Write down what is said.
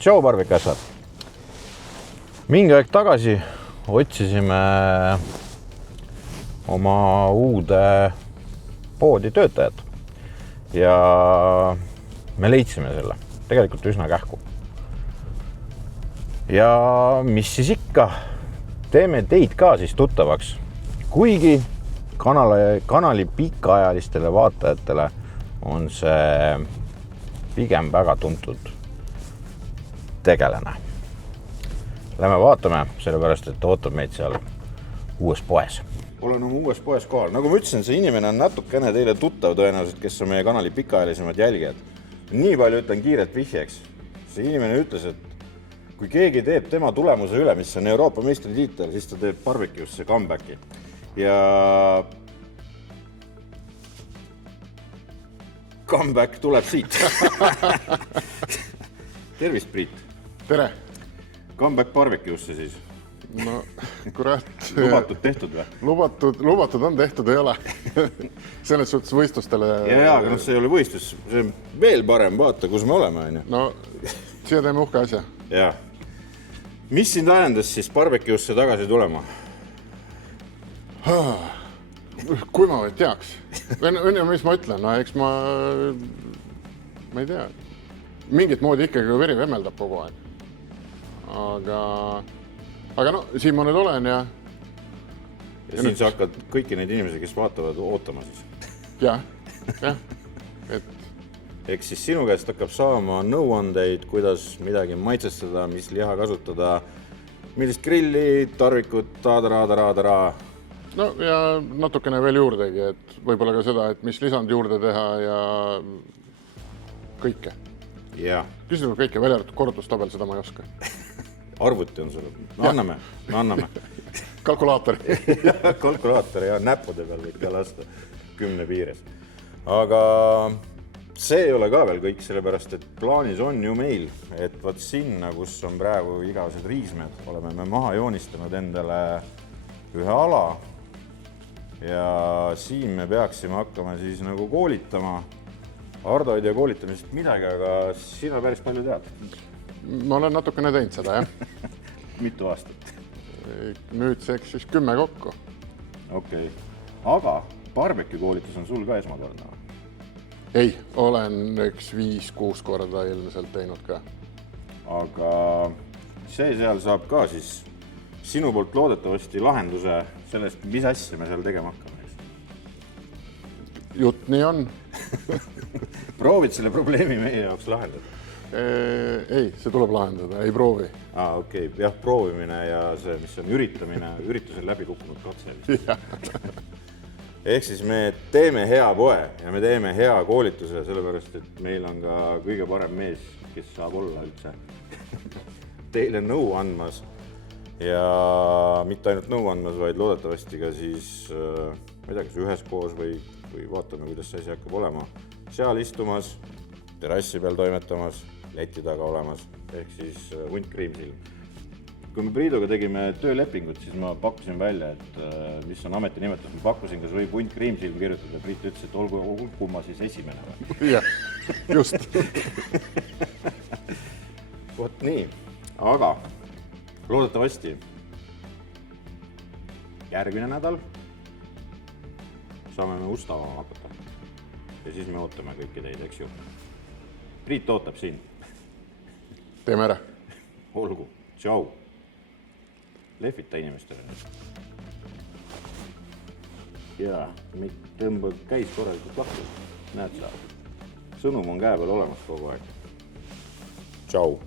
Tšau, barbikassad! Mingi aeg tagasi otsisime oma uude poodi töötajat ja me leidsime selle tegelikult üsna kähku. Ja mis siis ikka, teeme teid ka siis tuttavaks, kuigi kanali pikaajalistele vaatajatele on see pigem väga tuntud tegelane. Lähme vaatame, sellepärast, et ootab meid seal uues poes. Olen oma uues poes kohal. Nagu ma ütlesin, see inimene on natukene teile tuttav tõenäoliselt, kes on meie kanali pikaajalisemad jälgijad. Nii palju ütlen kiiret vihjeks. See inimene ütles, et kui keegi teeb tema tulemuse üle, mis on Euroopa meistritiitel, siis ta teeb barbecue'sse comebacki. Ja comeback tuleb siit. Tervist, Priit! Tere! Comeback barbecue'sse siis. No, kurat. Lubatud tehtud või? Lubatud on tehtud, ei ole. Selles suhtes võistlustele... Ja, aga see ei ole võistlus. See on veel parem, vaata, kus me oleme. No, siia teeme uhke asja. Ja. Mis sind ajendas siis barbecue'sse tagasi tulema? Kui ma või teaks. Mis ma ütlen? No, eks ma ei tea. Mingit moodi ikkagi veri vemmeldab kogu aeg. Aga no, siin ma nüüd olen ja siin sa hakkad kõiki neid inimesi, kes vaatavad, ootama siis. Jah. Eks siis sinu käest hakkab saama nõuandeid, kuidas midagi maitsestada, mis liha kasutada, millist grilli, tarvikut, taadara. No ja natukene veel juurdegi, et võib-olla ka seda, et mis lisand juurde teha ja kõike. Ja. Küsinud kõike, välja arvatud kordustabel, seda ma ei oska. Arvuti on sulle. Me anname. Kalkulaatori. Kalkulaatori ja näppude peal võid ka lasta 10 piires. Aga see ei ole ka veel kõik, sellepärast, et plaanis on ju meil, et vaat sinna, kus on praegu igavesed riismed, oleme me maha joonistanud endale ühe ala ja siin me peaksime hakkama siis nagu koolitama. Ardo ei tea koolitamisest midagi, aga sina päris palju tead. Ma olen natukene teinud seda, jah. Mitu aastat? Nüüdseks siis 10 kokku. Okei. Aga barbecue koolitus on sul ka esmakordne? Ei, olen üks 5-6 korda ilmselt teinud ka. Aga see seal saab ka siis sinu poolt loodetavasti lahenduse sellest, mis asja me seal tegema hakkame. Jutt nii on. Proovid selle probleemi meie jaoks lahendada? Ei, see tuleb lahendada, ei proovi. Okei. Jah, proovimine ja see, mis on üritamine, üritusel läbi kukkunud katse. Ehk siis me teeme hea poe ja me teeme hea koolituse, sellepärast, et meil on ka kõige parem mees, kes saab olla üldse teile nõu andmas. Ja mitte ainult nõu andmas, vaid loodetavasti ka siis, ma ei tea, kas üheskoos või vaatame, kuidas see asi hakkab olema. Seal istumas, terassi peal toimetamas, leti taga olemas, ehk siis hunt kriimsil. Kui me Priiduga tegime töölepingut, siis ma pakkusin välja, et mis on ametinimetus. Ma pakkusin, kas võib hunt kriimsil kirjutada. Priit ütles, et olgu kumma siis esimene või? Jah, just. Vot nii, aga loodetavasti järgmine nädal saame me ust avama hakata. Ja siis me ootame kõiki teid, eks ju. Priit ootab siin. Teeme ära. Olgu. Tšau. Lehvita inimestele. Ja, meid tõmba käis korralikult lahti. Näed sa. Sõnum on käe peal olemas kogu aeg. Tšau.